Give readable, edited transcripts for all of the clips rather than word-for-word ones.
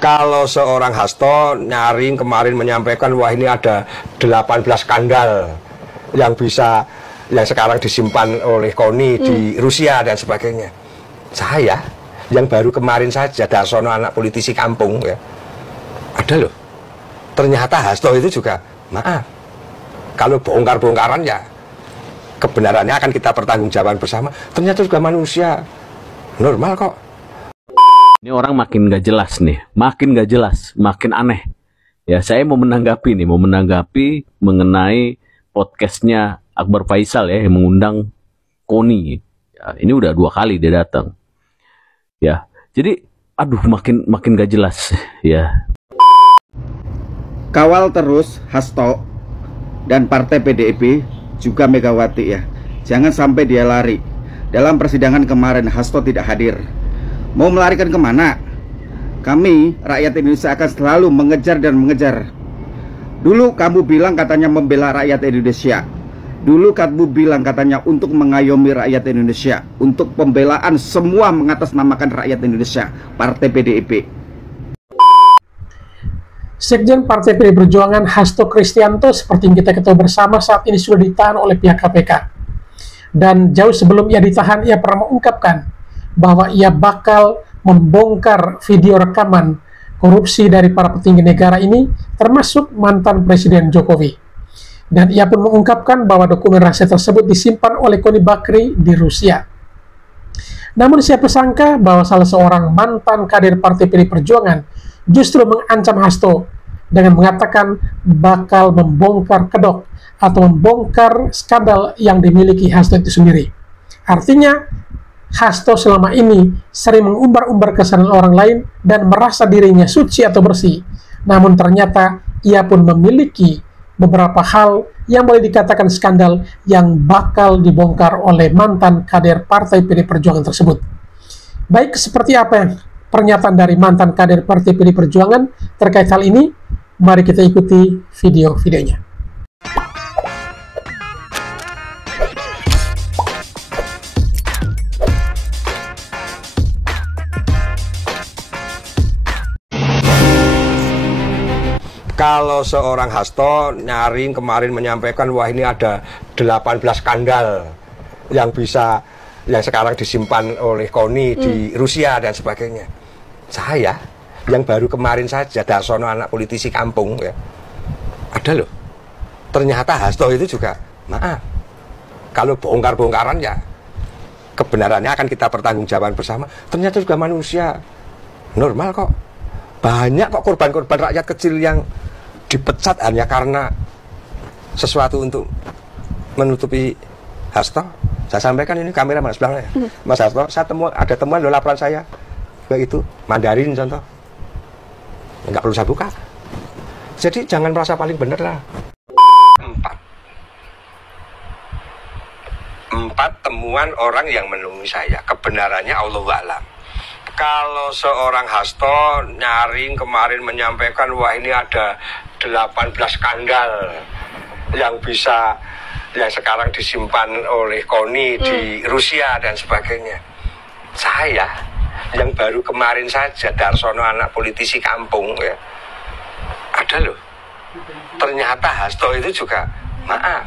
Kalau seorang Hasto nyaring kemarin menyampaikan wah ini ada 18 skandal yang sekarang disimpan oleh KONI di Rusia dan sebagainya. Saya yang baru kemarin saja Darsono anak politisi kampung ya. Ada loh. Ternyata Hasto itu juga maaf. Kalau bongkar-bongkaran ya kebenarannya akan kita pertanggungjawabkan bersama. Ternyata juga manusia normal kok. Ini orang makin gak jelas nih, makin gak jelas, makin aneh. Ya, saya mau menanggapi mengenai podcastnya Akbar Faisal ya, yang mengundang KONI. Ya, ini udah 2 kali dia datang. Ya, jadi aduh makin gak jelas ya. Kawal terus Hasto dan partai PDIP juga Megawati ya. Jangan sampai dia lari. Dalam persidangan kemarin Hasto tidak hadir. Mau melarikan kemana? Kami, rakyat Indonesia akan selalu mengejar dan mengejar. Dulu kamu bilang katanya membela rakyat Indonesia. Dulu kamu bilang katanya untuk mengayomi rakyat Indonesia. Untuk pembelaan semua mengatasnamakan rakyat Indonesia. Partai PDIP. Sekjen Partai PD Perjuangan Hasto Kristianto seperti yang kita ketahui bersama saat ini sudah ditahan oleh pihak KPK. Dan jauh sebelum ia ditahan, ia pernah mengungkapkan bahwa ia bakal membongkar video rekaman korupsi dari para petinggi negara ini, termasuk mantan Presiden Jokowi. Dan ia pun mengungkapkan bahwa dokumen rahasia tersebut disimpan oleh KONI Bakri di Rusia. Namun siapa sangka bahwa salah seorang mantan kader Partai PD Perjuangan justru mengancam Hasto dengan mengatakan bakal membongkar kedok atau membongkar skandal yang dimiliki Hasto itu sendiri. Artinya, Hasto selama ini sering mengumbar-umbar kesalahan orang lain dan merasa dirinya suci atau bersih. Namun ternyata ia pun memiliki beberapa hal yang boleh dikatakan skandal yang bakal dibongkar oleh mantan kader Partai PD Perjuangan tersebut. Baik, seperti apa yang pernyataan dari mantan kader Partai PD Perjuangan terkait hal ini? Mari kita ikuti video-videonya. Kalau seorang Hasto nyaring kemarin menyampaikan wah ini ada 18 skandal yang sekarang disimpan oleh KONI di Rusia dan sebagainya. Saya yang baru kemarin saja Darsono anak politisi kampung ya. Ada loh. Ternyata Hasto itu juga maaf. Kalau bongkar-bongkaran ya kebenarannya akan kita pertanggungjawabkan bersama. Ternyata juga manusia normal kok. Banyak kok korban-korban rakyat kecil yang dipecat hanya karena sesuatu untuk menutupi Hasto. Saya sampaikan ini kamera mana sebelah ya. Mas Hasto, ada temuan loh laporan saya ke itu Mandarin contoh. Nggak perlu saya buka. Jadi jangan merasa paling benar lah. 4 temuan orang yang menemui saya. Kebenarannya Allahu a'lam. Kalau seorang Hasto nyaring kemarin menyampaikan wah ini ada 18 skandal yang sekarang disimpan oleh KONI di Rusia dan sebagainya. Saya yang baru kemarin saja Darsono anak politisi kampung ya. Ada loh. Ternyata Hasto itu juga maaf.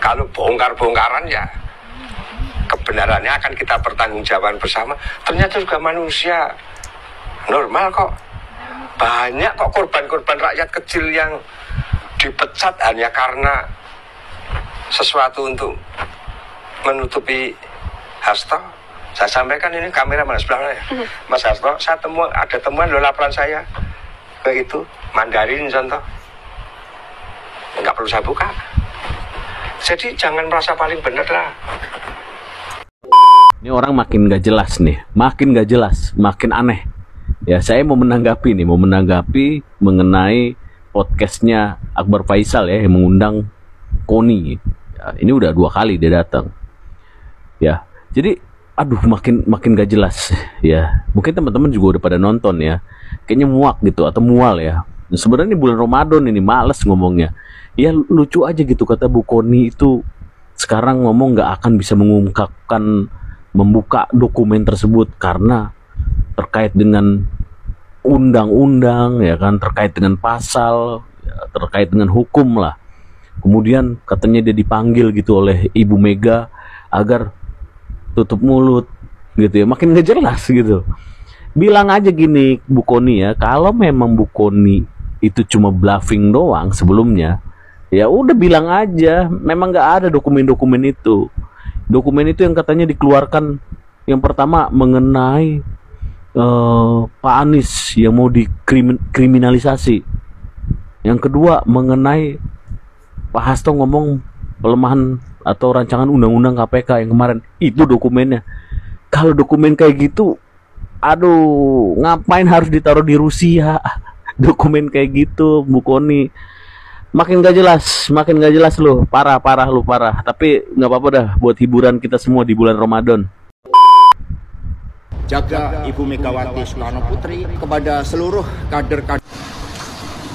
Kalau bongkar-bongkaran ya kebenarannya akan kita pertanggungjawabkan bersama. Ternyata juga manusia normal kok. Banyak kok korban-korban rakyat kecil yang dipecat hanya karena sesuatu untuk menutupi Hasto. Saya sampaikan ini kamera mana sebelah ya. Mas Hasto, ada temuan loh laporan saya ke itu Mandarin contoh. Nggak perlu saya buka. Jadi jangan merasa paling benar lah. Ini orang makin gak jelas nih, makin gak jelas, makin aneh. Ya, saya mau menanggapi mengenai podcastnya Akbar Faisal ya, yang mengundang KONI. Ya, ini udah 2 kali dia datang. Ya, jadi aduh makin gak jelas ya. Mungkin teman-teman juga udah pada nonton ya. Kayaknya muak gitu atau mual ya. Nah, sebenarnya ini bulan Ramadan ini males ngomongnya. Ya lucu aja gitu kata Bu KONI itu sekarang ngomong gak akan bisa membuka dokumen tersebut karena terkait dengan undang-undang ya kan, terkait dengan pasal, ya, terkait dengan hukum lah. Kemudian katanya dia dipanggil gitu oleh Ibu Mega agar tutup mulut gitu ya, makin gak jelas gitu. Bilang aja gini Bu Koni ya, kalau memang Bu Koni itu cuma bluffing doang sebelumnya, ya udah bilang aja memang nggak ada dokumen-dokumen itu. Dokumen itu yang katanya dikeluarkan yang pertama mengenai Pak Anies yang mau dikriminalisasi. Yang kedua mengenai Pak Hasto ngomong pelemahan atau rancangan undang-undang KPK yang kemarin. Itu dokumennya. Kalau dokumen kayak gitu, aduh, ngapain harus ditaruh di Rusia? Dokumen kayak gitu, Bu Koni. Makin gak jelas loh. Parah lu, parah. Tapi nggak apa-apa dah, buat hiburan kita semua di bulan Ramadan. Jaga Ibu Megawati Soekarno Putri kepada seluruh kader-kader.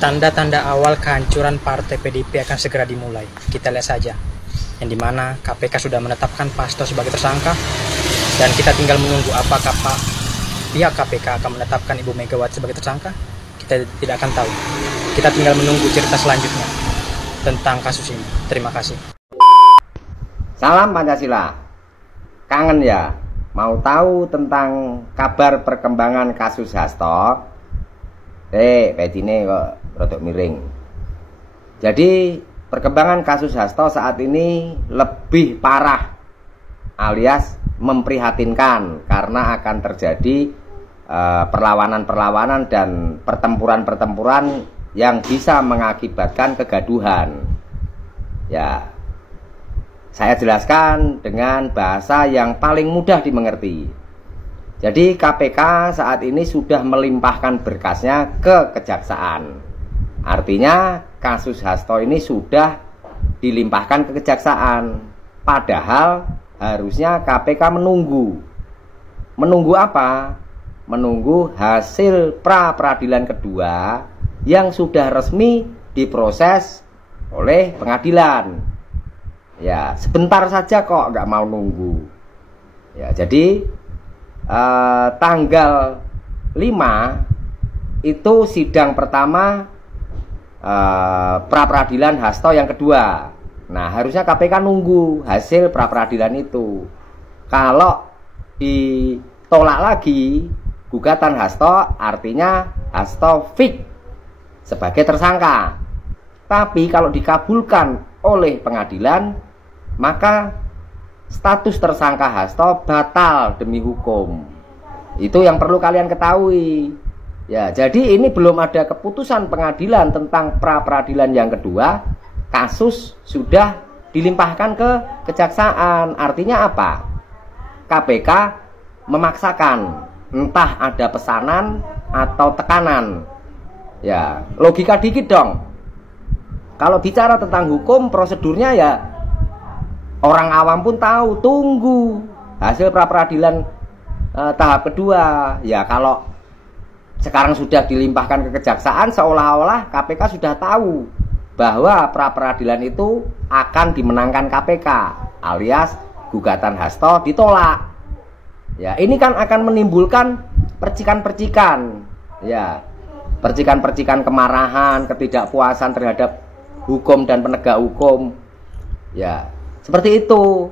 Tanda-tanda awal kehancuran Partai PDIP akan segera dimulai. Kita lihat saja, yang dimana KPK sudah menetapkan Pak Hasto sebagai tersangka, dan kita tinggal menunggu apakah pihak KPK akan menetapkan Ibu Megawati sebagai tersangka. Kita tidak akan tahu. Kita tinggal menunggu cerita selanjutnya tentang kasus ini. Terima kasih. Salam Pancasila. Kangen ya? Mau tahu tentang kabar perkembangan kasus Hasto? Pedine kok rodok miring. Jadi perkembangan kasus Hasto saat ini lebih parah alias memprihatinkan karena akan terjadi perlawanan-perlawanan dan pertempuran-pertempuran yang bisa mengakibatkan kegaduhan. Ya, saya jelaskan dengan bahasa yang paling mudah dimengerti. Jadi KPK saat ini sudah melimpahkan berkasnya ke kejaksaan. Artinya kasus Hasto ini sudah dilimpahkan ke kejaksaan. Padahal harusnya KPK menunggu. Menunggu apa? Menunggu hasil pra-peradilan kedua yang sudah resmi diproses oleh pengadilan. Ya, sebentar saja kok nggak mau nunggu. Ya, jadi tanggal 5 itu sidang pertama pra-peradilan Hasto yang kedua. Nah, harusnya KPK nunggu hasil pra-peradilan itu. Kalau ditolak lagi gugatan Hasto, artinya Hasto fix sebagai tersangka. Tapi kalau dikabulkan oleh pengadilan, maka status tersangka Hasto batal demi hukum. Itu yang perlu kalian ketahui. Ya, jadi ini belum ada keputusan pengadilan tentang pra-peradilan yang kedua. Kasus sudah dilimpahkan ke kejaksaan. Artinya apa? KPK memaksakan, entah ada pesanan atau tekanan. Ya, logika dikit dong. Kalau bicara tentang hukum, prosedurnya ya orang awam pun tahu, tunggu hasil pra-peradilan tahap kedua. Ya, kalau sekarang sudah dilimpahkan ke kejaksaan, seolah-olah KPK sudah tahu bahwa pra-peradilan itu akan dimenangkan KPK, alias gugatan Hasto ditolak. Ya, ini kan akan menimbulkan percikan-percikan, ya, percikan-percikan kemarahan, ketidakpuasan terhadap hukum dan penegak hukum. Ya, seperti itu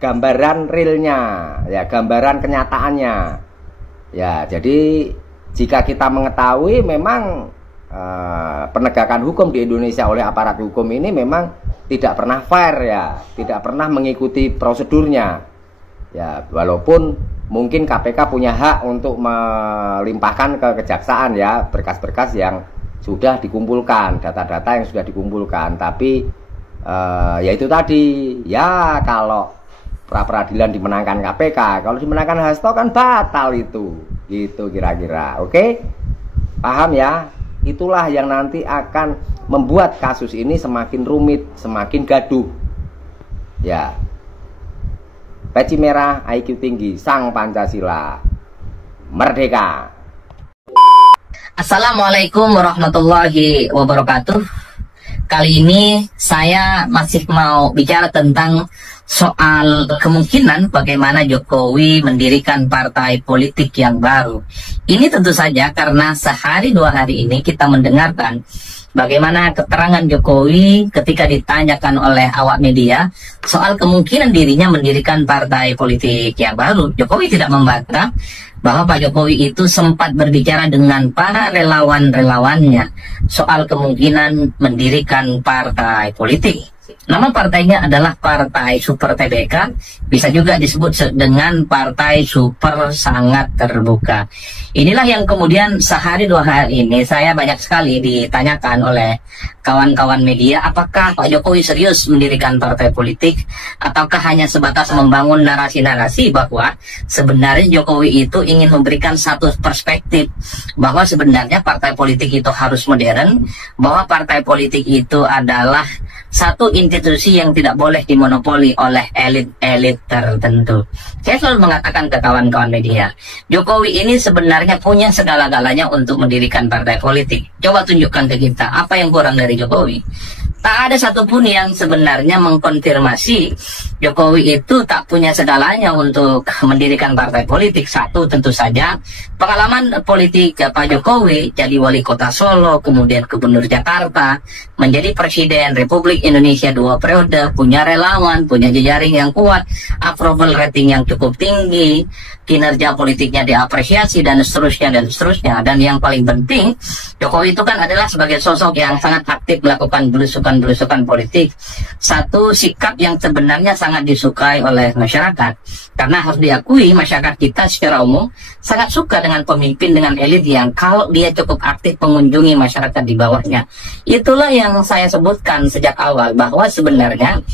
gambaran realnya, ya, gambaran kenyataannya. Ya, jadi jika kita mengetahui memang penegakan hukum di Indonesia oleh aparat hukum ini memang tidak pernah fair, ya, tidak pernah mengikuti prosedurnya. Ya, walaupun mungkin KPK punya hak untuk melimpahkan ke kejaksaan, ya, berkas-berkas yang sudah dikumpulkan, data-data yang sudah dikumpulkan. Tapi ya itu tadi, ya, kalau pra-peradilan dimenangkan KPK, kalau dimenangkan Hasto kan batal itu, gitu kira-kira. Oke, paham ya? Itulah yang nanti akan membuat kasus ini semakin rumit, semakin gaduh. Ya, peci merah, IQ tinggi, sang Pancasila merdeka. Assalamualaikum warahmatullahi wabarakatuh. Kali ini saya masih mau bicara tentang soal kemungkinan bagaimana Jokowi mendirikan partai politik yang baru. Ini tentu saja karena sehari dua hari ini kita mendengarkan bagaimana keterangan Jokowi ketika ditanyakan oleh awak media soal kemungkinan dirinya mendirikan partai politik yang baru. Jokowi tidak membantah bahwa Pak Jokowi itu sempat berbicara dengan para relawan-relawannya soal kemungkinan mendirikan partai politik. Nama partainya adalah Partai Super TBK, bisa juga disebut dengan Partai Super Sangat Terbuka. Inilah yang kemudian sehari dua hari ini saya banyak sekali ditanyakan oleh kawan-kawan media, apakah Pak Jokowi serius mendirikan partai politik ataukah hanya sebatas membangun narasi-narasi bahwa sebenarnya Jokowi itu ingin memberikan satu perspektif bahwa sebenarnya partai politik itu harus modern, bahwa partai politik itu adalah satu institusi yang tidak boleh dimonopoli oleh elit-elit tertentu. Saya selalu mengatakan ke kawan-kawan media, Jokowi ini sebenarnya punya segala-galanya untuk mendirikan partai politik. Coba tunjukkan ke kita, apa yang kurang dari Jokowi? Tak ada satupun yang sebenarnya mengkonfirmasi Jokowi itu tak punya segalanya untuk mendirikan partai politik. Satu, tentu saja pengalaman politik Pak Jokowi jadi wali kota Solo, kemudian gubernur Jakarta, menjadi presiden Republik Indonesia 2 periode, punya relawan, punya jejaring yang kuat, approval rating yang cukup tinggi, kinerja politiknya diapresiasi, dan seterusnya dan seterusnya. Dan yang paling penting, Jokowi itu kan adalah sebagai sosok yang sangat aktif melakukan belusukan politik. Satu sikap yang sebenarnya sangat disukai oleh masyarakat, karena harus diakui masyarakat kita secara umum sangat suka dengan pemimpin, dengan elit yang kalau dia cukup aktif mengunjungi masyarakat di bawahnya. Itulah yang saya sebutkan sejak awal, bahwa sebenarnya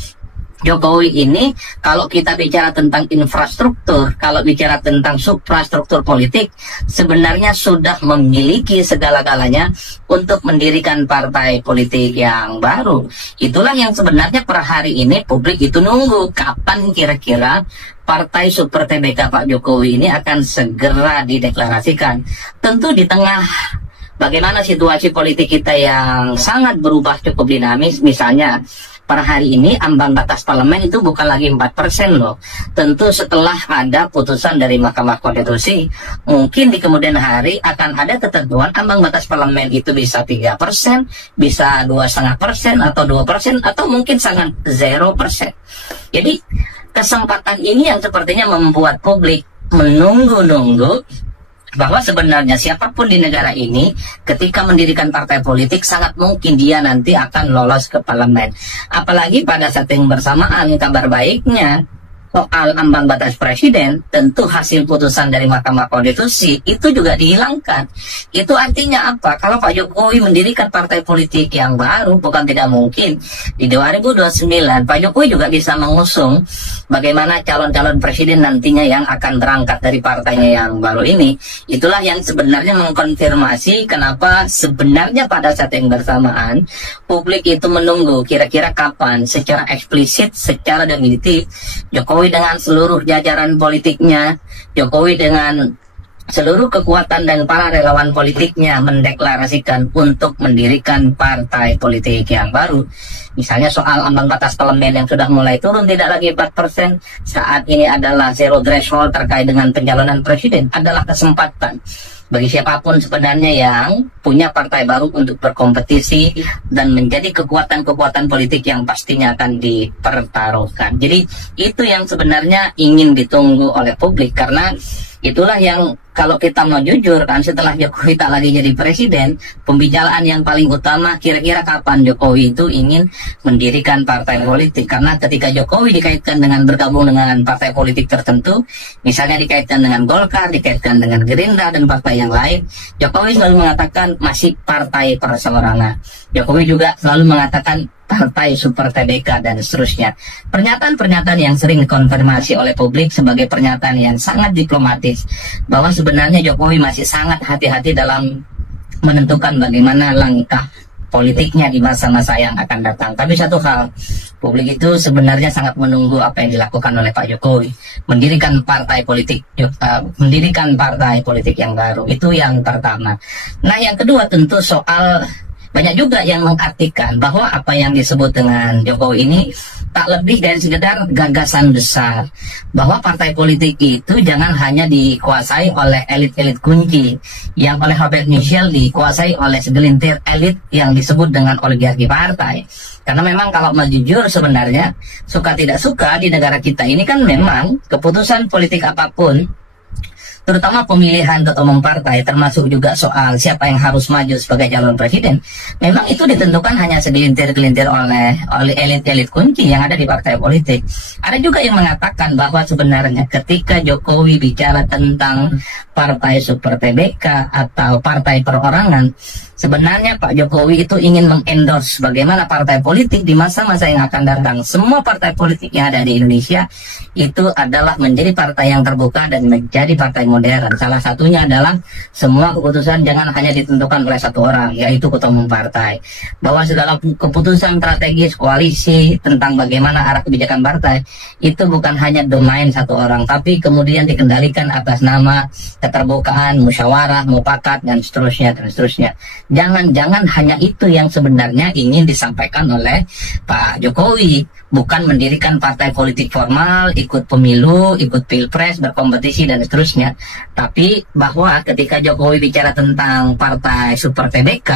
Jokowi ini kalau kita bicara tentang infrastruktur, kalau bicara tentang suprastruktur politik, sebenarnya sudah memiliki segala-galanya untuk mendirikan partai politik yang baru. Itulah yang sebenarnya per hari ini publik itu nunggu kapan kira-kira Partai Super TBK Pak Jokowi ini akan segera dideklarasikan. Tentu di tengah bagaimana situasi politik kita yang sangat berubah cukup dinamis, misalnya per hari ini ambang batas parlemen itu bukan lagi 4% loh. Tentu setelah ada putusan dari Mahkamah Konstitusi, mungkin di kemudian hari akan ada ketentuan ambang batas parlemen itu bisa 3%, bisa 2,5% atau 2%, atau mungkin sangat 0%. Jadi kesempatan ini yang sepertinya membuat publik menunggu-nunggu bahwa sebenarnya siapapun di negara ini ketika mendirikan partai politik sangat mungkin dia nanti akan lolos ke parlemen. Apalagi pada saat yang bersamaan, kabar baiknya soal ambang batas presiden, tentu hasil putusan dari Mahkamah Konstitusi itu juga dihilangkan. Itu artinya apa? Kalau Pak Jokowi mendirikan partai politik yang baru, bukan tidak mungkin di 2029 Pak Jokowi juga bisa mengusung bagaimana calon-calon presiden nantinya yang akan berangkat dari partainya yang baru ini. Itulah yang sebenarnya mengkonfirmasi kenapa sebenarnya pada saat yang bersamaan publik itu menunggu kira-kira kapan secara eksplisit, secara definitif Jokowi dengan seluruh jajaran politiknya, Jokowi dengan seluruh kekuatan dan para relawan politiknya mendeklarasikan untuk mendirikan partai politik yang baru. Misalnya soal ambang batas parlemen yang sudah mulai turun, tidak lagi 4%, saat ini adalah zero threshold terkait dengan pencalonan presiden, adalah kesempatan bagi siapapun sebenarnya yang punya partai baru untuk berkompetisi dan menjadi kekuatan-kekuatan politik yang pastinya akan dipertaruhkan. Jadi itu yang sebenarnya ingin ditunggu oleh publik, karena itulah yang kalau kita mau jujur kan, setelah Jokowi tak lagi jadi presiden, pembicaraan yang paling utama kira-kira kapan Jokowi itu ingin mendirikan partai politik. Karena ketika Jokowi dikaitkan dengan bergabung dengan partai politik tertentu, misalnya dikaitkan dengan Golkar, dikaitkan dengan Gerindra dan partai yang lain, Jokowi selalu mengatakan masih partai perseorangan. Jokowi juga selalu mengatakan partai Super TBK dan seterusnya. Pernyataan-pernyataan yang sering dikonfirmasi oleh publik sebagai pernyataan yang sangat diplomatis, bahwa sebenarnya Jokowi masih sangat hati-hati dalam menentukan bagaimana langkah politiknya di masa-masa yang akan datang. Tapi satu hal, publik itu sebenarnya sangat menunggu apa yang dilakukan oleh Pak Jokowi, mendirikan partai politik yang baru. Itu yang pertama. Nah, yang kedua tentu soal banyak juga yang mengartikan bahwa apa yang disebut dengan Jokowi ini tak lebih dari sekedar gagasan besar bahwa partai politik itu jangan hanya dikuasai oleh elit-elit kunci yang oleh Robert Michel dikuasai oleh segelintir elit yang disebut dengan oligarki partai. Karena memang kalau mau jujur sebenarnya suka tidak suka di negara kita ini kan memang keputusan politik apapun, terutama pemilihan ketua umum partai, termasuk juga soal siapa yang harus maju sebagai calon presiden, memang itu ditentukan hanya segelintir-gelintir oleh elit-elit kunci yang ada di partai politik. Ada juga yang mengatakan bahwa sebenarnya ketika Jokowi bicara tentang partai super TBK atau partai perorangan, sebenarnya Pak Jokowi itu ingin mengendorse bagaimana partai politik di masa-masa yang akan datang, semua partai politik yang ada di Indonesia itu adalah menjadi partai yang terbuka dan menjadi partai modern. Salah satunya adalah semua keputusan jangan hanya ditentukan oleh satu orang, yaitu ketua umum partai. Bahwa segala keputusan strategis koalisi tentang bagaimana arah kebijakan partai itu bukan hanya domain satu orang, tapi kemudian dikendalikan atas nama keterbukaan, musyawarah, mufakat, dan seterusnya, dan seterusnya. Jangan-jangan hanya itu yang sebenarnya ingin disampaikan oleh Pak Jokowi, bukan mendirikan partai politik formal, ikut pemilu, ikut pilpres, berkompetisi, dan seterusnya. Tapi bahwa ketika Jokowi bicara tentang partai super TBK,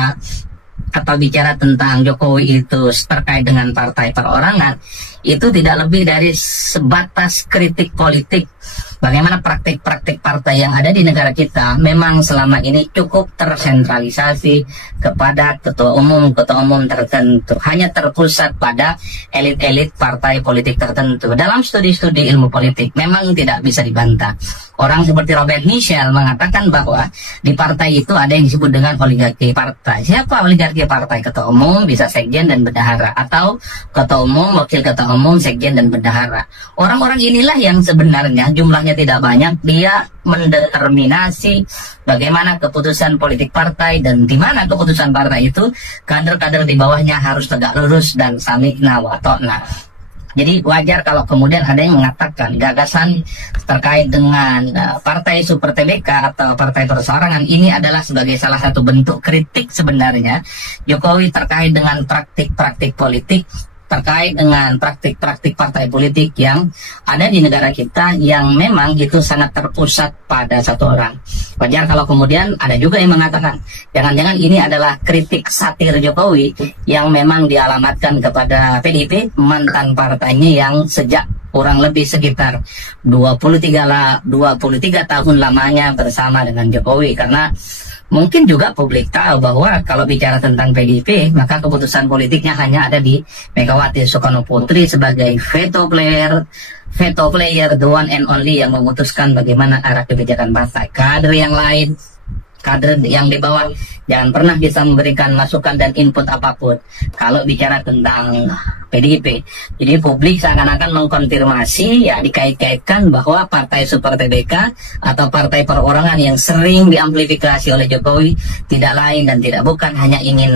atau bicara tentang Jokowi itu terkait dengan partai perorangan, itu tidak lebih dari sebatas kritik politik. Bagaimana praktik-praktik partai yang ada di negara kita memang selama ini cukup tersentralisasi kepada ketua umum tertentu, hanya terpusat pada elit-elit partai politik tertentu. Dalam studi-studi ilmu politik memang tidak bisa dibantah. Orang seperti Robert Michel mengatakan bahwa di partai itu ada yang disebut dengan oligarki partai. Siapa oligarki partai? Ketua umum, bisa sekjen dan bendahara, atau ketua umum, wakil ketua umum, sekjen dan bendahara. Orang-orang inilah yang sebenarnya jumlahnya tidak banyak, dia mendeterminasi bagaimana keputusan politik partai, dan di mana keputusan partai itu kader-kader di bawahnya harus tegak lurus dan sami'na wa ta'na. Jadi wajar kalau kemudian ada yang mengatakan gagasan terkait dengan partai super TBK atau partai perseorangan ini adalah sebagai salah satu bentuk kritik sebenarnya Jokowi terkait dengan praktik-praktik politik, terkait dengan praktik-praktik partai politik yang ada di negara kita yang memang itu sangat terpusat pada satu orang. Wajar kalau kemudian ada juga yang mengatakan jangan-jangan ini adalah kritik satir Jokowi yang memang dialamatkan kepada PDIP, mantan partainya yang sejak kurang lebih sekitar 23 tahun lamanya bersama dengan Jokowi. Karena mungkin juga publik tahu bahwa kalau bicara tentang PDIP, maka keputusan politiknya hanya ada di Megawati Soekarno Putri sebagai veto player, the one and only yang memutuskan bagaimana arah kebijakan partai. Kader yang lain, kader yang di bawah jangan pernah bisa memberikan masukan dan input apapun kalau bicara tentang PDIP. Jadi publik seakan-akan mengkonfirmasi, ya dikait-kaitkan bahwa partai super TBK atau partai perorangan yang sering diamplifikasi oleh Jokowi tidak lain dan tidak bukan hanya ingin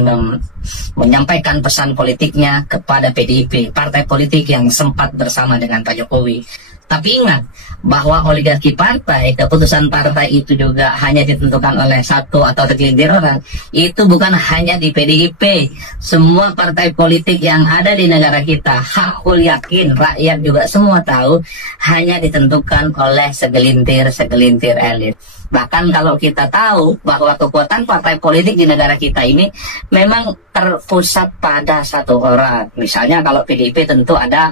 menyampaikan pesan politiknya kepada PDIP, partai politik yang sempat bersama dengan Pak Jokowi. Tapi ingat bahwa oligarki partai, keputusan partai itu juga hanya ditentukan oleh satu atau segelintir orang. Itu bukan hanya di PDIP. Semua partai politik yang ada di negara kita, hakul yakin, rakyat juga semua tahu, hanya ditentukan oleh segelintir elit. Bahkan kalau kita tahu bahwa kekuatan partai politik di negara kita ini memang terpusat pada satu orang. Misalnya kalau PDIP tentu ada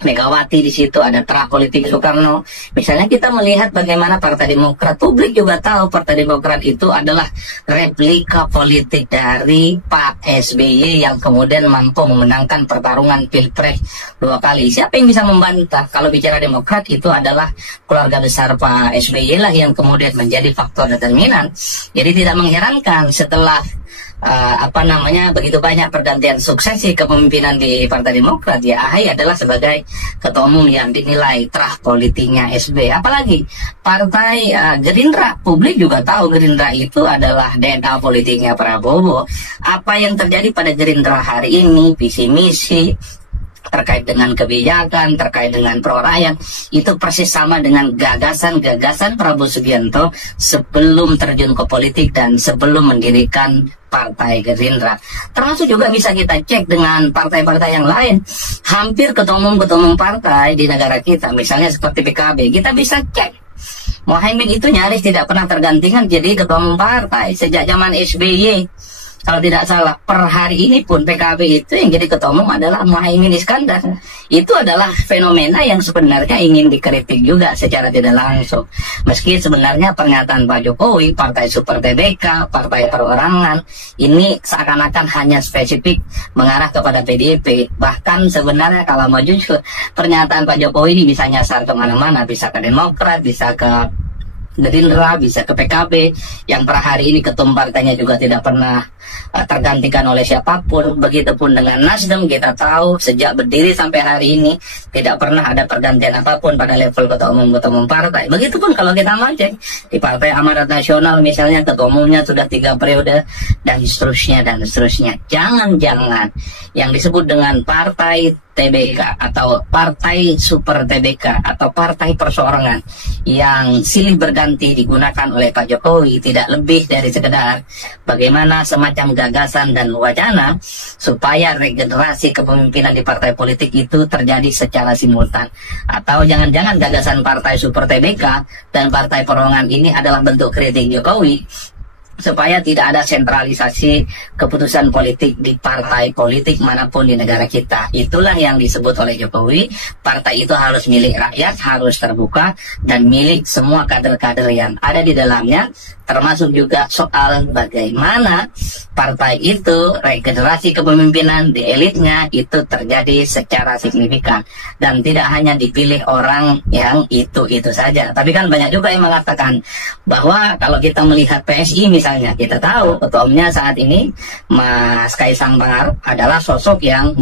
Megawati di situ, ada terah politik Soekarno. Misalnya kita melihat bagaimana Partai Demokrat, publik juga tahu Partai Demokrat itu adalah replika politik dari Pak SBY yang kemudian mampu memenangkan pertarungan Pilpres 2 kali. Siapa yang bisa membantah kalau bicara Demokrat itu adalah keluarga besar Pak SBY lah yang kemudian menjadi faktor determinan. Jadi tidak mengherankan setelah begitu banyak pergantian suksesi kepemimpinan di Partai Demokrat, ya AHY adalah sebagai ketua umum yang dinilai terah politiknya SB. Apalagi Partai Gerindra, publik juga tahu Gerindra itu adalah DNA politiknya Prabowo. Apa yang terjadi pada Gerindra hari ini, visi misi, terkait dengan kebijakan, terkait dengan pro rakyat, itu persis sama dengan gagasan-gagasan Prabowo Subianto sebelum terjun ke politik dan sebelum mendirikan Partai Gerindra. Termasuk juga bisa kita cek dengan partai-partai yang lain. Hampir ketua umum partai di negara kita, misalnya seperti PKB, kita bisa cek. Mohaimin itu nyaris tidak pernah tergantikan jadi ketua umum partai sejak zaman SBY. Kalau tidak salah, per hari ini pun PKB itu yang jadi ketua umum adalah Mohaimin Iskandar. Itu adalah fenomena yang sebenarnya ingin dikritik juga secara tidak langsung. Meski sebenarnya pernyataan Pak Jokowi, Partai Super TBK, Partai Perorangan, ini seakan-akan hanya spesifik mengarah kepada PDIP. Bahkan sebenarnya kalau mau jujur, pernyataan Pak Jokowi ini bisa nyasar kemana-mana. Bisa ke Demokrat, bisa ke Gerindra, bisa ke PKB, yang per hari ini ketum partainya juga tidak pernah tergantikan oleh siapapun. Begitupun dengan Nasdem, kita tahu sejak berdiri sampai hari ini tidak pernah ada pergantian apapun pada level ketua umum partai. Begitupun kalau kita cek di Partai Amanat Nasional misalnya, ketua umumnya sudah 3 periode dan seterusnya dan seterusnya. Jangan-jangan yang disebut dengan Partai TBK atau Partai Super TBK atau Partai Perseorangan yang silih berganti digunakan oleh Pak Jokowi tidak lebih dari sekedar bagaimana semacam gagasan dan wacana supaya regenerasi kepemimpinan di partai politik itu terjadi secara simultan. Atau jangan-jangan gagasan Partai Super TBK dan Partai Perorangan ini adalah bentuk kritik Jokowi supaya tidak ada sentralisasi keputusan politik di partai politik manapun di negara kita. Itulah yang disebut oleh Jokowi, partai itu harus milik rakyat, harus terbuka, dan milik semua kader-kader yang ada di dalamnya, termasuk juga soal bagaimana partai itu, regenerasi kepemimpinan di elitnya itu terjadi secara signifikan. Dan tidak hanya dipilih orang yang itu-itu saja. Tapi kan banyak juga yang mengatakan bahwa kalau kita melihat PSI misalnya, kita tahu ketua umumnya saat ini Mas Kaisang Pangarep adalah sosok yang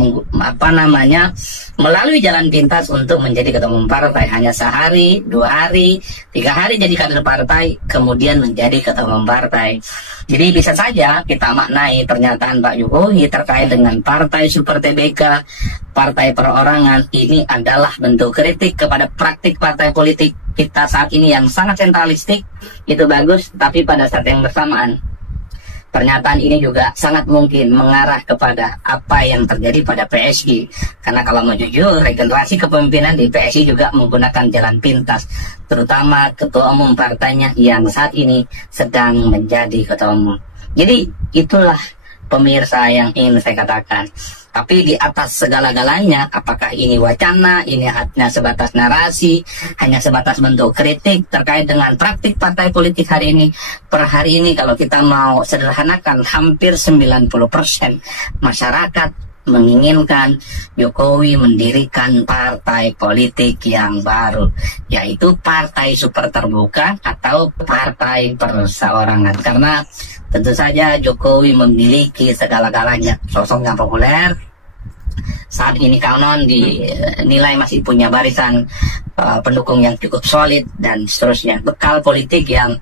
melalui jalan pintas untuk menjadi ketua umum partai. Hanya sehari, 2 hari, 3 hari jadi kader partai, kemudian menjadi ketua umum partai. Jadi bisa saja kita maknai pernyataan Pak Jokowi terkait dengan Partai Super TBK, Partai Perorangan ini adalah bentuk kritik kepada praktik partai politik kita saat ini yang sangat sentralistik. Itu bagus, tapi pada saat yang bersamaan pernyataan ini juga sangat mungkin mengarah kepada apa yang terjadi pada PSI. Karena kalau mau jujur, regenerasi kepemimpinan di PSI juga menggunakan jalan pintas, terutama ketua umum partainya yang saat ini sedang menjadi ketua umum. Jadi itulah pemirsa yang ingin saya katakan. Tapi di atas segala-galanya, apakah ini wacana, ini hanya sebatas narasi, hanya sebatas bentuk kritik terkait dengan praktik partai politik hari ini. Per hari ini kalau kita mau sederhanakan, hampir 90% masyarakat menginginkan Jokowi mendirikan partai politik yang baru, yaitu Partai Super Terbuka atau Partai Perseorangan. Karena tentu saja Jokowi memiliki segala-galanya, sosok yang populer. Saat ini konon dinilai masih punya barisan pendukung yang cukup solid dan seterusnya. Bekal politik yang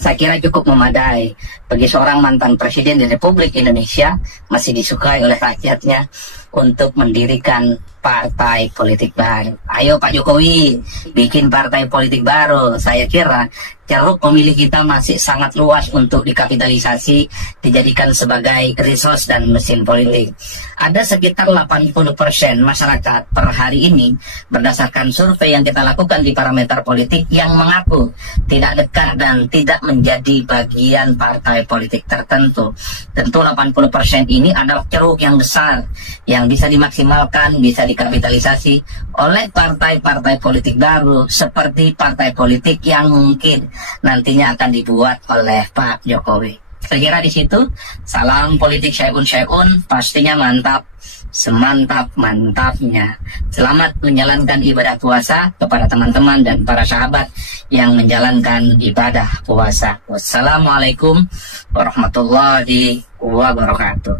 saya kira cukup memadai bagi seorang mantan presiden di Republik Indonesia, masih disukai oleh rakyatnya untuk mendirikan partai politik baru. Ayo Pak Jokowi, bikin partai politik baru. Saya kira ceruk pemilih kita masih sangat luas untuk dikapitalisasi, dijadikan sebagai resource dan mesin politik. Ada sekitar 80% masyarakat per hari ini berdasarkan survei yang kita lakukan di parameter politik yang mengaku tidak dekat dan tidak menjadi bagian partai politik tertentu. Tentu 80% ini adalah ceruk yang besar yang bisa dimaksimalkan, bisa dikapitalisasi oleh partai-partai politik baru seperti partai politik yang mungkin nantinya akan dibuat oleh Pak Jokowi. Saya kira di situ salam politik syai'un pastinya mantap, semantap-mantapnya. Selamat menjalankan ibadah puasa kepada teman-teman dan para sahabat yang menjalankan ibadah puasa. Wassalamualaikum warahmatullahi wabarakatuh.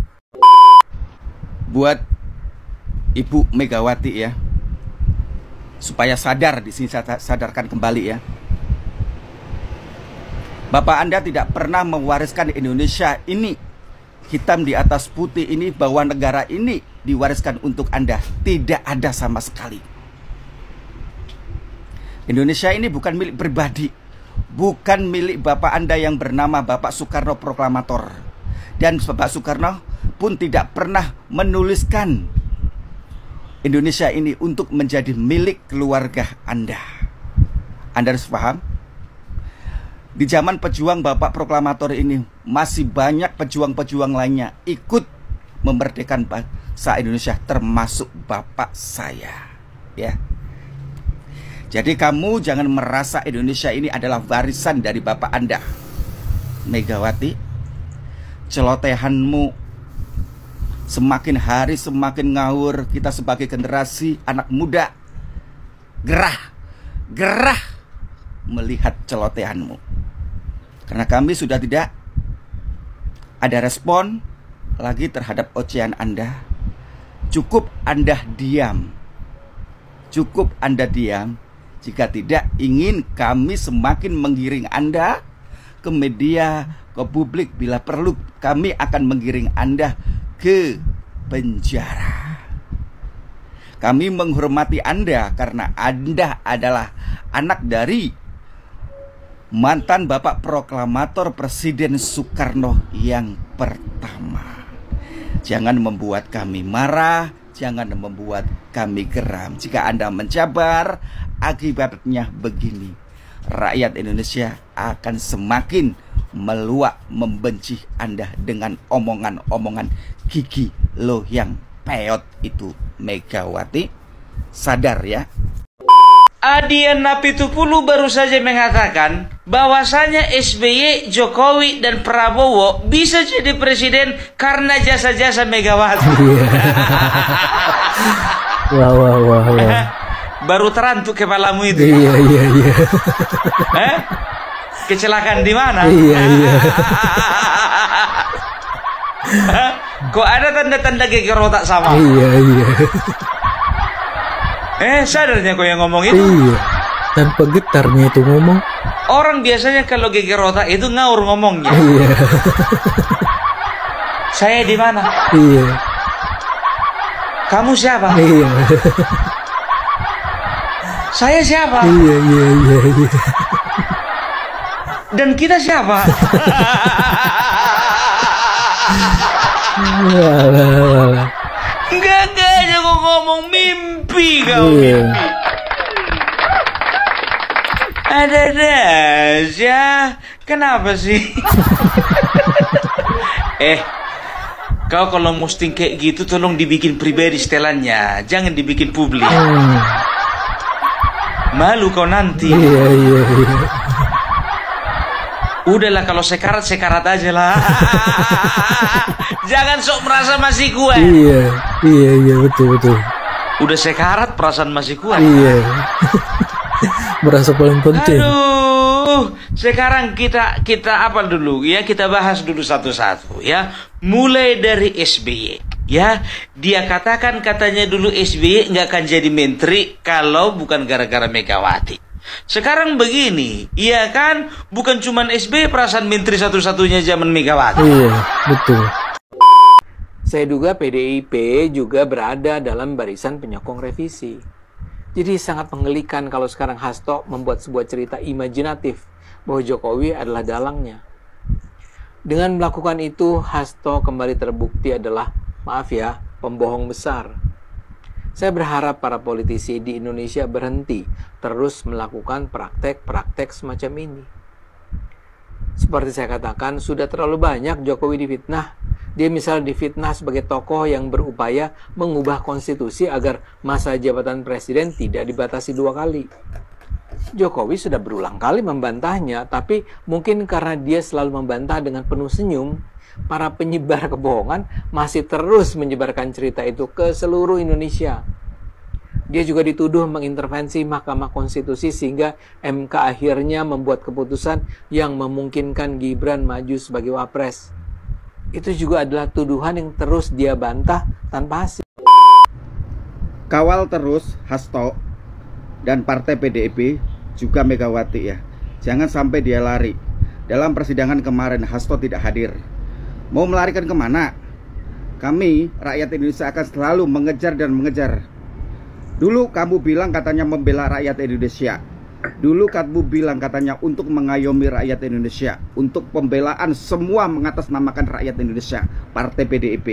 Buat Ibu Megawati ya, supaya sadar di sini, sadarkan kembali ya. Bapak Anda tidak pernah mewariskan Indonesia ini hitam di atas putih ini bahwa negara ini diwariskan untuk Anda. Tidak ada sama sekali. Indonesia ini bukan milik pribadi, bukan milik Bapak Anda yang bernama Bapak Soekarno Proklamator. Dan Bapak Soekarno pun tidak pernah menuliskan Indonesia ini untuk menjadi milik keluarga Anda. Anda harus paham. Di zaman pejuang Bapak Proklamator ini masih banyak pejuang-pejuang lainnya ikut memerdekakan bangsa Indonesia, termasuk bapak saya. Ya. Jadi kamu jangan merasa Indonesia ini adalah warisan dari bapak Anda. Megawati, celotehanmu semakin hari semakin ngawur. Kita sebagai generasi anak muda gerah melihat celotehanmu. Karena kami sudah tidak ada respon lagi terhadap ocehan Anda. Cukup Anda diam. Cukup Anda diam. Jika tidak ingin kami semakin menggiring Anda ke media, ke publik. Bila perlu kami akan menggiring Anda ke penjara. Kami menghormati Anda karena Anda adalah anak dari mantan Bapak Proklamator Presiden Soekarno yang pertama. Jangan membuat kami marah, jangan membuat kami geram. Jika Anda mencabar, akibatnya begini. Rakyat Indonesia akan semakin meluak membenci Anda dengan omongan-omongan gigi lo yang peot itu. Megawati, sadar ya. Adian Napitupulu baru saja mengatakan bahwasanya SBY, Jokowi, dan Prabowo bisa jadi presiden karena jasa-jasa Megawati. Wah. Baru terantuk kepalamu itu. Iya. Kecelakaan di mana? Iya. Kok ada tanda-tanda geger otak sama? Iya. Sadarnya kok yang ngomong itu? Iya. Tanpa getarnya itu ngomong. Orang biasanya kalau geger otak itu ngaur ngomongnya. Iya. Saya di mana? Iya. Kamu siapa? Iya. Saya siapa? Iya. Dan kita siapa? Walah. Enggak aja kok ngomong mimpi kau. Iya. Ada aja. Kenapa sih? Kau kalau posting kayak gitu tolong dibikin pribadi setelannya, jangan dibikin publik. Malu kau nanti. Iya. Udahlah kalau sekarat aja lah. Jangan sok merasa masih kuat. Iya, betul. Udah sekarat perasaan masih kuat. Iya. Merasa paling penting. Aduh, sekarang kita apa dulu ya? Kita bahas dulu satu-satu ya. Mulai dari SBY. Ya, dia katakan katanya dulu SBY nggak akan jadi menteri kalau bukan gara-gara Megawati. Sekarang begini, iya kan? Bukan cuman SBY perasaan menteri satu-satunya zaman Megawati. Iya, betul. Saya duga PDIP juga berada dalam barisan penyokong revisi. Jadi sangat menggelikan kalau sekarang Hasto membuat sebuah cerita imajinatif bahwa Jokowi adalah dalangnya. Dengan melakukan itu, Hasto kembali terbukti adalah, maaf ya, pembohong besar. Saya berharap para politisi di Indonesia berhenti terus melakukan praktek-praktek semacam ini. Seperti saya katakan, sudah terlalu banyak Jokowi difitnah. Dia misalnya difitnah sebagai tokoh yang berupaya mengubah konstitusi agar masa jabatan presiden tidak dibatasi 2 kali. Jokowi sudah berulang kali membantahnya, tapi mungkin karena dia selalu membantah dengan penuh senyum, para penyebar kebohongan masih terus menyebarkan cerita itu ke seluruh Indonesia. Dia juga dituduh mengintervensi Mahkamah Konstitusi sehingga MK akhirnya membuat keputusan yang memungkinkan Gibran maju sebagai wapres. Itu juga adalah tuduhan yang terus dia bantah tanpa hasil. Kawal terus Hasto dan partai PDIP juga Megawati ya. Jangan sampai dia lari. Dalam persidangan kemarin Hasto tidak hadir. Mau melarikan kemana? Kami, rakyat Indonesia akan selalu mengejar dan mengejar. Dulu kamu bilang katanya membela rakyat Indonesia. Dulu kamu bilang katanya untuk mengayomi rakyat Indonesia, untuk pembelaan semua mengatasnamakan rakyat Indonesia, Partai PDIP.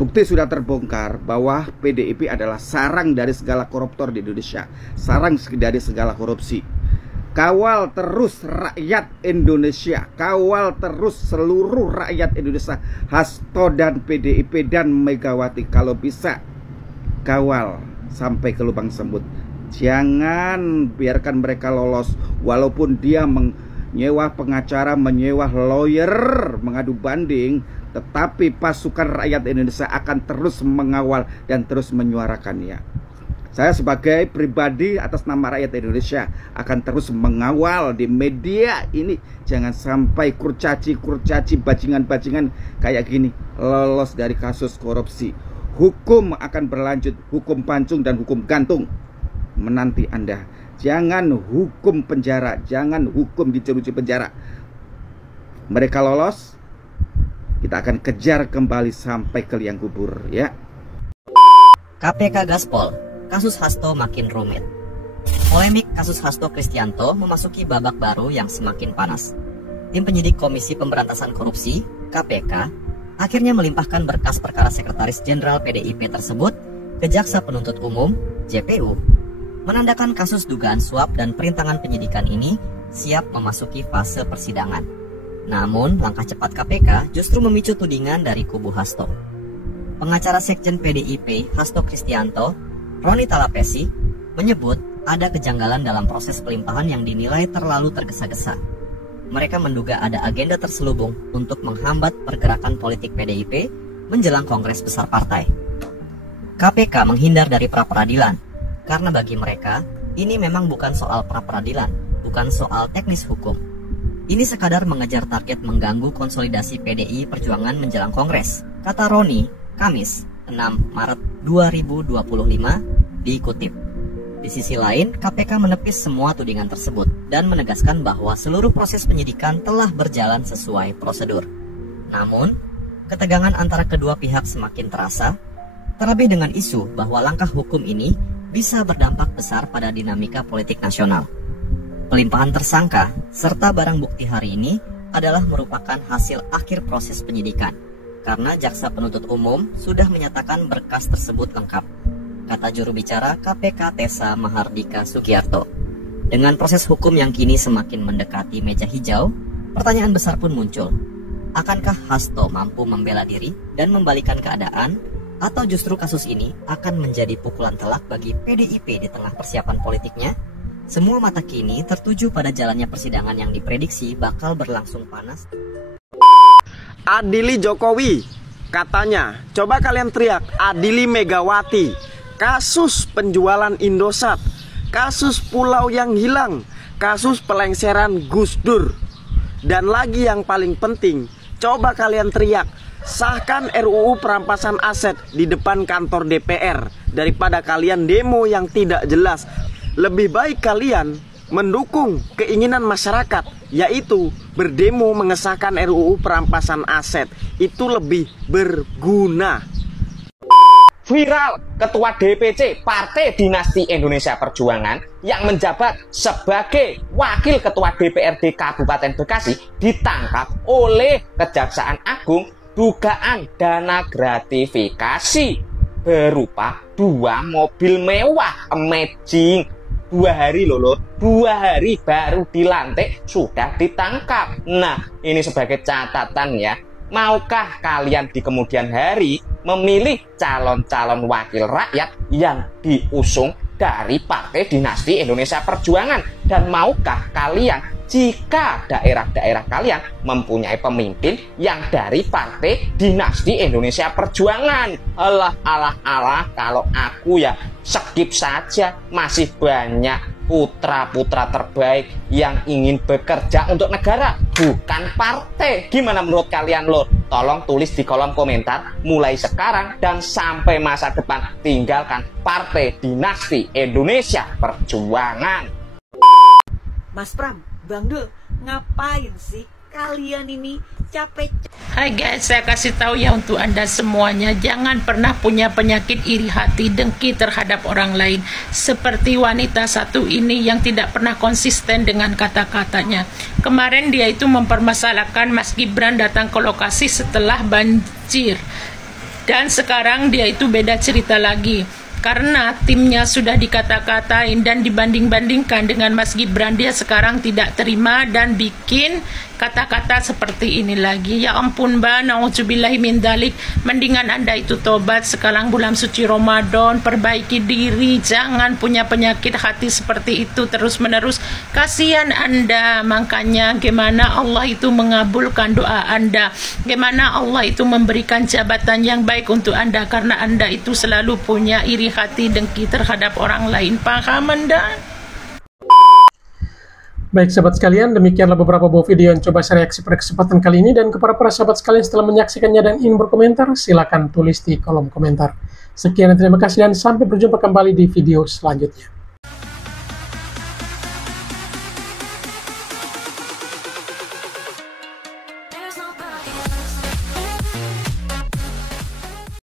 Bukti sudah terbongkar bahwa PDIP adalah sarang dari segala koruptor di Indonesia, sarang dari segala korupsi. Kawal terus rakyat Indonesia, kawal terus seluruh rakyat Indonesia, Hasto dan PDIP dan Megawati. Kalau bisa kawal sampai ke lubang semut. Jangan biarkan mereka lolos, walaupun dia menyewa pengacara, menyewa lawyer, mengadu banding, tetapi pasukan rakyat Indonesia akan terus mengawal dan terus menyuarakannya. Saya sebagai pribadi atas nama rakyat Indonesia akan terus mengawal di media ini. Jangan sampai kurcaci, bajingan-bajingan kayak gini lolos dari kasus korupsi. Hukum akan berlanjut, hukum pancung dan hukum gantung menanti Anda. Jangan hukum penjara, jangan hukum dijeruji penjara. Mereka lolos, kita akan kejar kembali sampai ke liang kubur, ya. KPK gaspol, kasus Hasto makin rumit. Polemik kasus Hasto Kristianto memasuki babak baru yang semakin panas. Tim penyidik Komisi Pemberantasan Korupsi, KPK, akhirnya melimpahkan berkas perkara Sekretaris Jenderal PDIP tersebut ke Jaksa Penuntut Umum, JPU. Menandakan kasus dugaan suap dan perintangan penyidikan ini siap memasuki fase persidangan. Namun, langkah cepat KPK justru memicu tudingan dari kubu Hasto. Pengacara Sekjen PDIP, Hasto Kristianto, Roni Talapesi, menyebut ada kejanggalan dalam proses pelimpahan yang dinilai terlalu tergesa-gesa. Mereka menduga ada agenda terselubung untuk menghambat pergerakan politik PDIP menjelang Kongres Besar Partai. KPK menghindar dari pra-peradilan, karena bagi mereka, ini memang bukan soal pra-peradilan, bukan soal teknis hukum. Ini sekadar mengejar target mengganggu konsolidasi PDI Perjuangan menjelang Kongres, kata Roni, Kamis, 6 Maret 2025, diikutip. Di sisi lain, KPK menepis semua tudingan tersebut dan menegaskan bahwa seluruh proses penyidikan telah berjalan sesuai prosedur. Namun, ketegangan antara kedua pihak semakin terasa, terlebih dengan isu bahwa langkah hukum ini bisa berdampak besar pada dinamika politik nasional. Pelimpahan tersangka serta barang bukti hari ini adalah merupakan hasil akhir proses penyidikan, karena Jaksa Penuntut Umum sudah menyatakan berkas tersebut lengkap, kata juru bicara KPK Tessa Mahardika Sugiarto. Dengan proses hukum yang kini semakin mendekati meja hijau, pertanyaan besar pun muncul. Akankah Hasto mampu membela diri dan membalikan keadaan, atau justru kasus ini akan menjadi pukulan telak bagi PDIP di tengah persiapan politiknya? Semua mata kini tertuju pada jalannya persidangan yang diprediksi bakal berlangsung panas. Adili Jokowi, katanya. Coba kalian teriak, adili Megawati. Kasus penjualan Indosat, kasus pulau yang hilang, kasus pelengseran Gus Dur. Dan lagi yang paling penting, coba kalian teriak, sahkan RUU perampasan aset di depan kantor DPR daripada kalian demo yang tidak jelas. Lebih baik kalian mendukung keinginan masyarakat, yaitu berdemo mengesahkan RUU perampasan aset. Itu lebih berguna. Viral Ketua DPC Partai Dinasti Indonesia Perjuangan yang menjabat sebagai Wakil Ketua DPRD Kabupaten Bekasi ditangkap oleh Kejaksaan Agung dugaan dana gratifikasi berupa 2 mobil mewah amazing. 2 hari loh, 2 hari baru dilantik sudah ditangkap. Nah, ini sebagai catatan ya. Maukah kalian di kemudian hari memilih calon-calon wakil rakyat yang diusung dari Partai Dinasti Indonesia Perjuangan? Dan maukah kalian jika daerah-daerah kalian mempunyai pemimpin yang dari Partai Dinasti Indonesia Perjuangan? Alah, kalau aku ya skip saja. Masih banyak putra-putra terbaik yang ingin bekerja untuk negara, bukan partai. Gimana menurut kalian, Lur? Tolong tulis di kolom komentar mulai sekarang dan sampai masa depan. Tinggalkan Partai Dinasti Indonesia Perjuangan. Mas Pram, Bang Dul, ngapain sih? kalian ini capek. Hai guys, saya kasih tahu ya untuk Anda semuanya, jangan pernah punya penyakit iri hati, dengki terhadap orang lain. Seperti wanita satu ini yang tidak pernah konsisten dengan kata-katanya. Kemarin dia itu mempermasalahkan Mas Gibran datang ke lokasi setelah banjir. Dan sekarang dia itu beda cerita lagi. Karena timnya sudah dikata-katain dan dibanding-bandingkan dengan Mas Gibran, dia sekarang tidak terima dan bikin kata-kata seperti ini lagi. Ya ampun Mbak, na'udzubillahi min dzalik. Mendingan Anda itu tobat sekarang bulan suci Ramadan, perbaiki diri, jangan punya penyakit hati seperti itu terus-menerus. Kasihan Anda, makanya gimana Allah itu mengabulkan doa Anda, gimana Allah itu memberikan jabatan yang baik untuk Anda, karena Anda itu selalu punya iri hati, dengki terhadap orang lain. Paham Anda? Baik sahabat sekalian, demikianlah beberapa buah video yang coba saya reaksi pada kesempatan kali ini. Dan kepada para sahabat sekalian setelah menyaksikannya dan ingin berkomentar, silakan tulis di kolom komentar. Sekian dan terima kasih dan sampai berjumpa kembali di video selanjutnya.